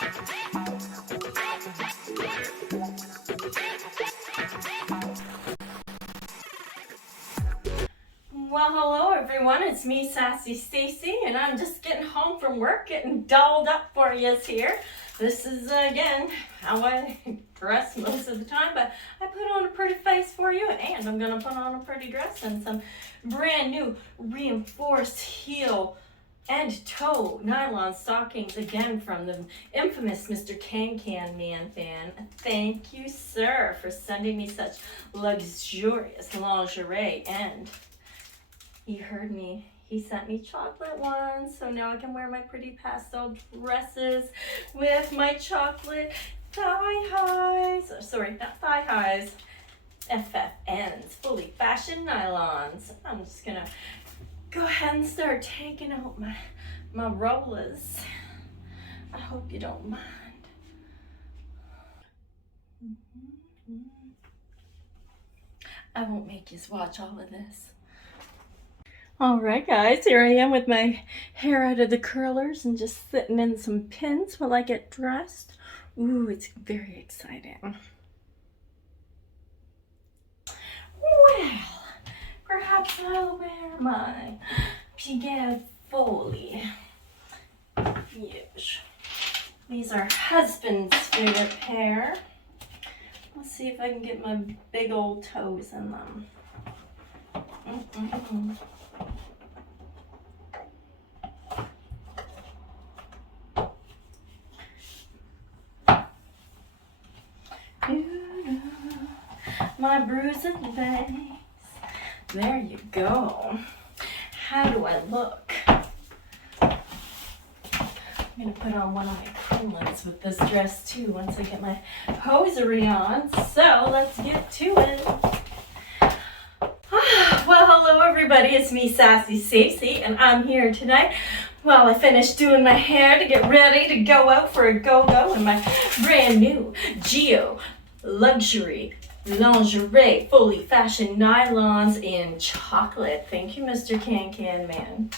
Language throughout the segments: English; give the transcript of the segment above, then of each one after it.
Well, hello everyone, it's me, Sassy Stacey, and I'm just getting home from work, getting dolled up for yous here. This is, again, how I dress most of the time, but I put on a pretty face for you, and I'm going to put on a pretty dress and some brand new reinforced heel and toe nylon stockings, again from the infamous Mr. Can Man fan. Thank you, sir, for sending me such luxurious lingerie, and he heard me. He sent me chocolate ones, so now I can wear my pretty pastel dresses with my chocolate thigh highs. Sorry, not thigh highs. FFNs, fully fashion nylons. I'm just gonna go ahead and start taking out my rollers. I hope you don't mind. I won't make you watch all of this. All right, guys, here I am with my hair out of the curlers and just sitting in some pins while I get dressed. Ooh, it's very exciting. Well, perhaps I'll wear my Pierre Foley. Yes. These are husband's favorite pair. Let's see if I can get my big old toes in them. My bruising face. There you go. How do I look? I'm gonna put on one of my coolants with this dress too once I get my hosiery on. So let's get to it. Well, hello everybody. It's me, Sassy Stacey, and I'm here tonight. Well, I finished doing my hair to get ready to go out for a go-go in my brand new Gio luxury lingerie, fully fashioned nylons in chocolate. Thank you, Mr. Can Man.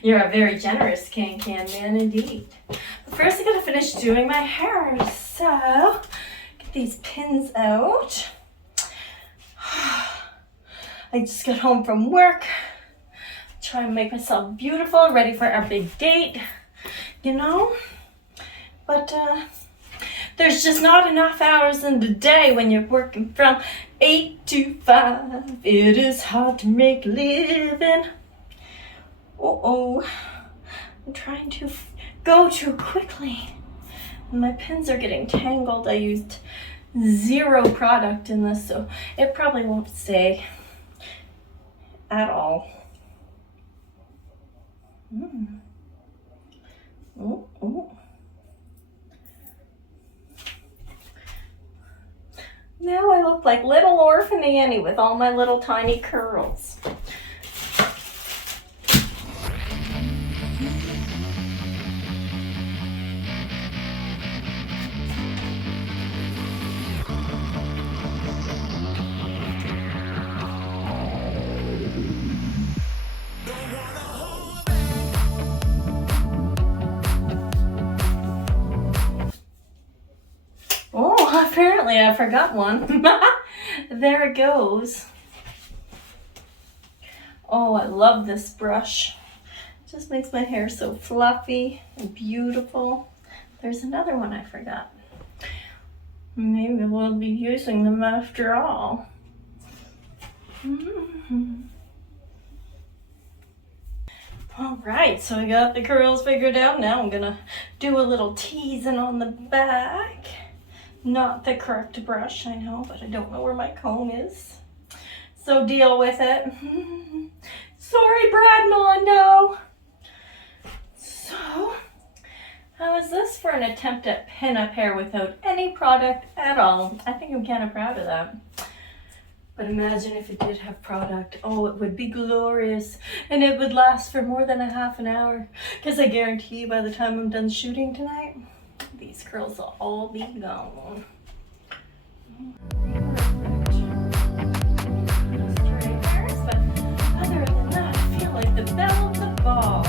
You're a very generous Can Man indeed. But first I gotta finish doing my hair, so get these pins out. I just got home from work. Try and make myself beautiful, ready for our big date, you know? But there's just not enough hours in the day when you're working from 8 to 5. It is hard to make a living. I'm trying to go too quickly. My pins are getting tangled. I used 0 product in this, so it probably won't stay at all. Now I look like little orphan Annie with all my little tiny curls. Oh, apparently I forgot one. There it goes. Oh, I love this brush. It just makes my hair so fluffy and beautiful. There's another one I forgot. Maybe we'll be using them after all. All right, so I got the curls figured out. Now I'm gonna do a little teasing on the back. Not the correct brush, I know, but I don't know where my comb is. So deal with it. Sorry, Brad Mondo. So, how is this for an attempt at pin-up hair without any product at all? I think I'm kind of proud of that. But imagine if it did have product. Oh, it would be glorious. And it would last for more than a half an hour. Because I guarantee you by the time I'm done shooting tonight, these curls will all be gone. Straight hairs, but other than that, I feel like the belle of the ball.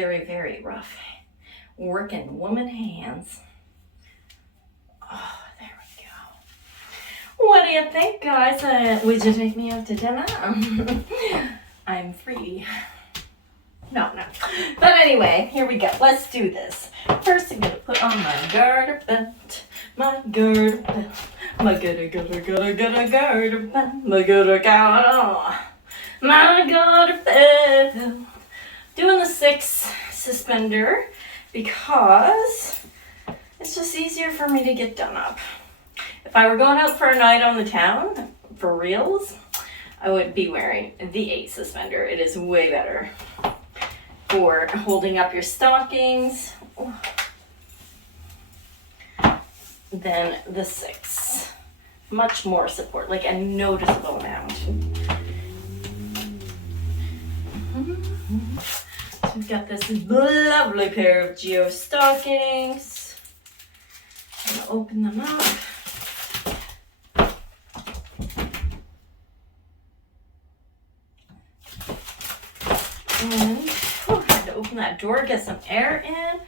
very, very rough. Working woman hands. Oh, there we go. What do you think, guys? Would you take me out to dinner? I'm free. No. But anyway, here we go. Let's do this. First, I'm gonna put on my garter belt. My garter belt. My garter belt. My garter belt. Doing the 6 suspender because it's just easier for me to get done up. If I were going out for a night on the town, for reals, I would be wearing the 8 suspender. It is way better for holding up your stockings than the 6. Much more support, like a noticeable amount. So we've got this lovely pair of Gio Stockings. I'm gonna open them up. And I had to open that door, get some air in.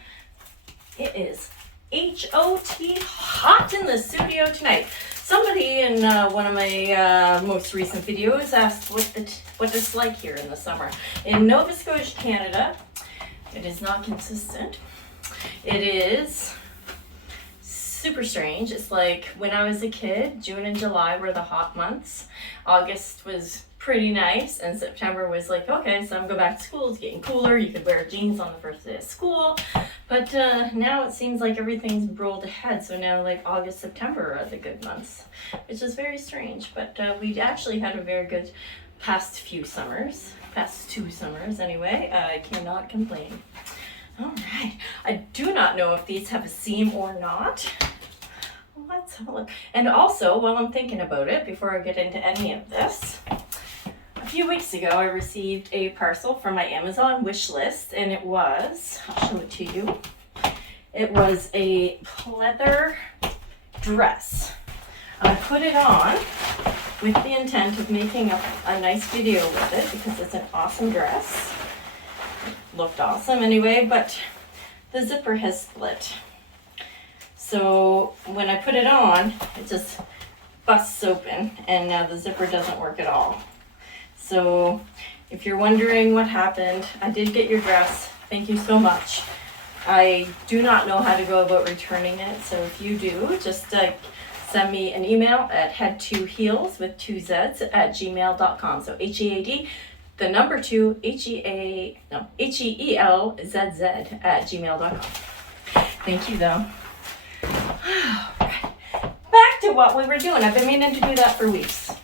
It is HOT hot in the studio tonight. Somebody in one of my most recent videos asked what it's like here in the summer. In Nova Scotia, Canada, it is not consistent. It is super strange. It's like when I was a kid, June and July were the hot months. August was pretty nice, and September was like, okay, so I'm going back to school. It's getting cooler. You could wear jeans on the first day of school. But now it seems like everything's rolled ahead. So now like August, September are the good months, which is very strange. But we actually had a very good past 2 summers anyway. I cannot complain. All right. I do not know if these have a seam or not. Let's have a look. And also, while I'm thinking about it, before I get into any of this, a few weeks ago, I received a parcel from my Amazon wish list, and it was, I'll show it to you, it was a pleather dress. I put it on with the intent of making a nice video with it because it's an awesome dress. It looked awesome anyway, but the zipper has split. So when I put it on, it just busts open, and now the zipper doesn't work at all. So if you're wondering what happened, I did get your dress. Thank you so much. I do not know how to go about returning it. So if you do, just send me an email at head2heels with 2 Z's at gmail.com. So HEAD, the number 2, HEELZZ at gmail.com. Thank you though. Back to what we were doing. I've been meaning to do that for weeks.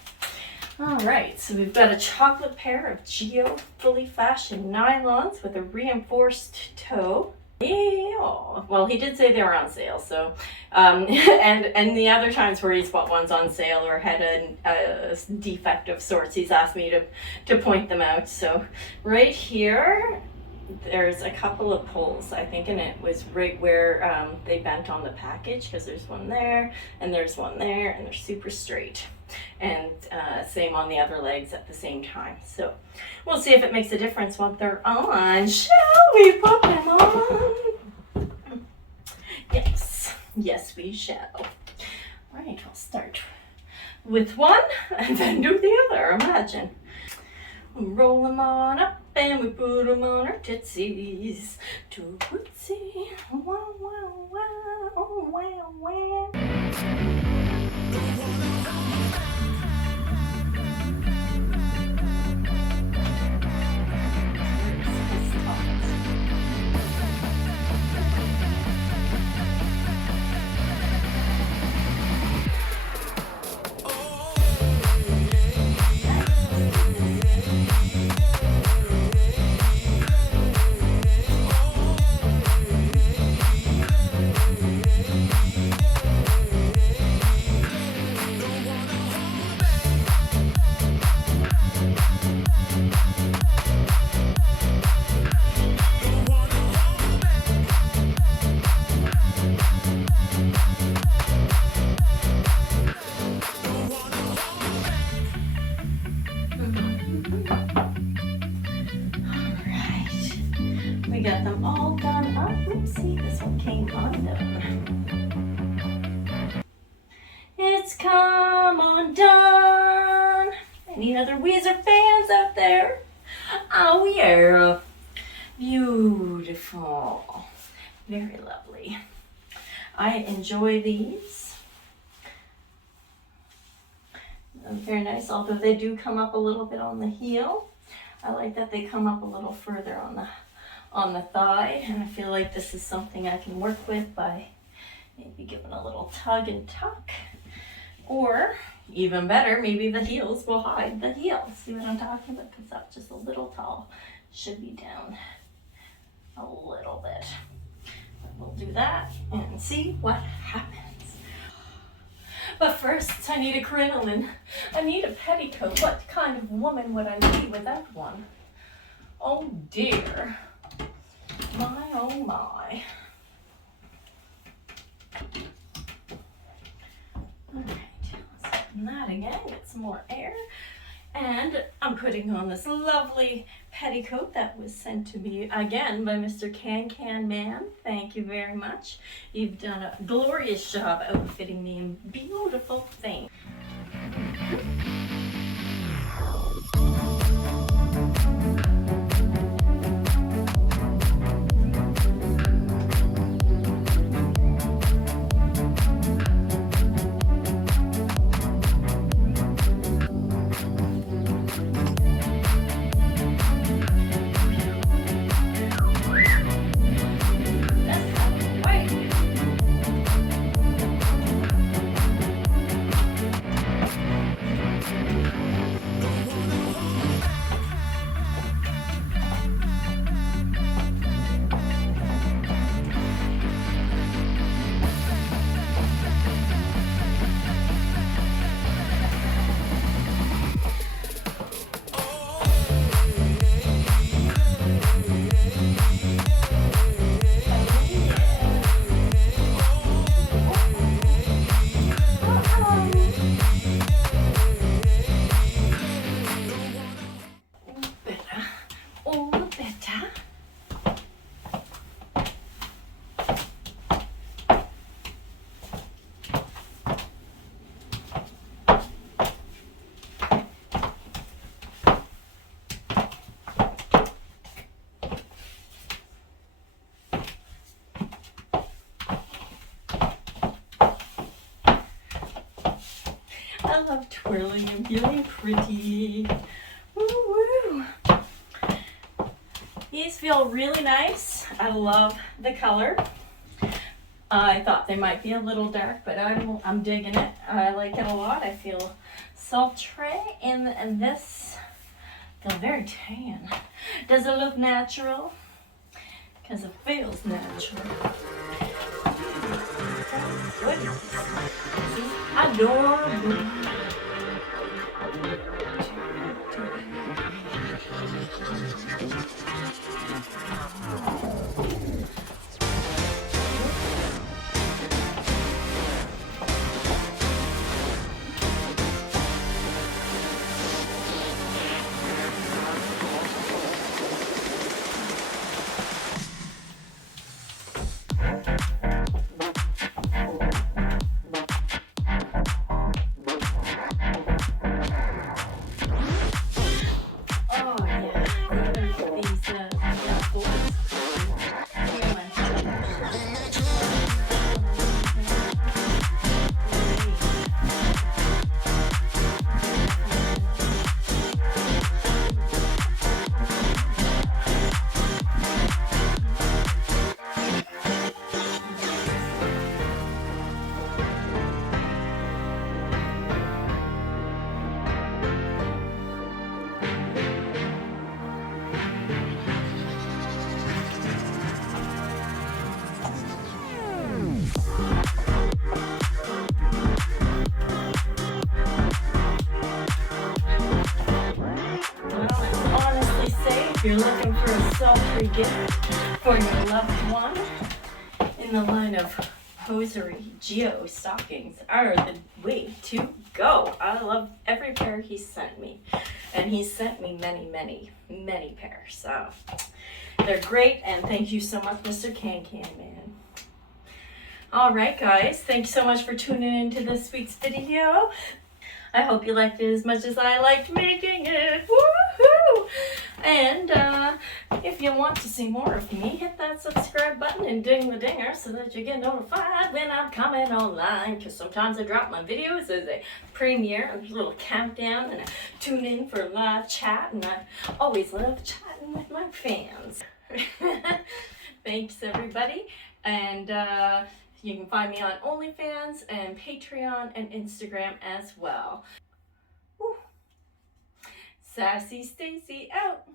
All right, so we've got a chocolate pair of Gio fully fashioned nylons with a reinforced toe. Yeah. Well, he did say they were on sale, so and the other times where he's bought ones on sale or had a defect of sorts, he's asked me to point them out. So right here, there's a couple of pulls, I think, and it was right where they bent on the package, because there's one there and there's one there, and they're super straight. And same on the other legs at the same time. So we'll see if it makes a difference what they're on. Shall we put them on? Yes, we shall. All right, I'll start with one and then do the other, imagine. We roll them on up and we put them on our tootsies. Tootsie, wow, wow, wow, wow, wow. Oopsie, this one came undone. It's come undone. Any other Weezer fans out there? Oh yeah. Beautiful. Very lovely. I enjoy these. Very nice, although they do come up a little bit on the heel. I like that they come up a little further on the thigh, and I feel like this is something I can work with by maybe giving a little tug and tuck. Or, even better, maybe the heels will hide the heel. See what I'm talking about? Because that's just a little tall. Should be down a little bit. We'll do that and see what happens. But first, I need a crinoline. I need a petticoat. What kind of woman would I be without one? Oh dear. My, oh my. Alright, let's open that again, get some more air. And I'm putting on this lovely petticoat that was sent to me again by Mr. Can Man. Thank you very much. You've done a glorious job outfitting me in beautiful things. I love twirling and feeling pretty. Woo-woo. These feel really nice. I love the color. I thought they might be a little dark, but I'm digging it. I like it a lot. I feel sultry, and this feels very tan. Does it look natural? Because it feels natural. Goodness. Adorable. If you're looking for a sultry gift for your loved one, in the line of hosiery, Gio Stockings are the way to go. I love every pair he sent me. and he sent me many pairs. So they're great, and thank you so much, Mr. Can Man. All right, guys, thanks so much for tuning into this week's video. I hope you liked it as much as I liked making it. Woohoo! And if you want to see more of me, hit that subscribe button and ding the dinger so that you get notified when I'm coming online. Because sometimes I drop my videos as a premiere, a little countdown, and I tune in for a live chat. And I always love chatting with my fans. Thanks, everybody. And you can find me on OnlyFans and Patreon and Instagram as well. Woo. Sassy Stacey out.